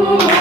Oh.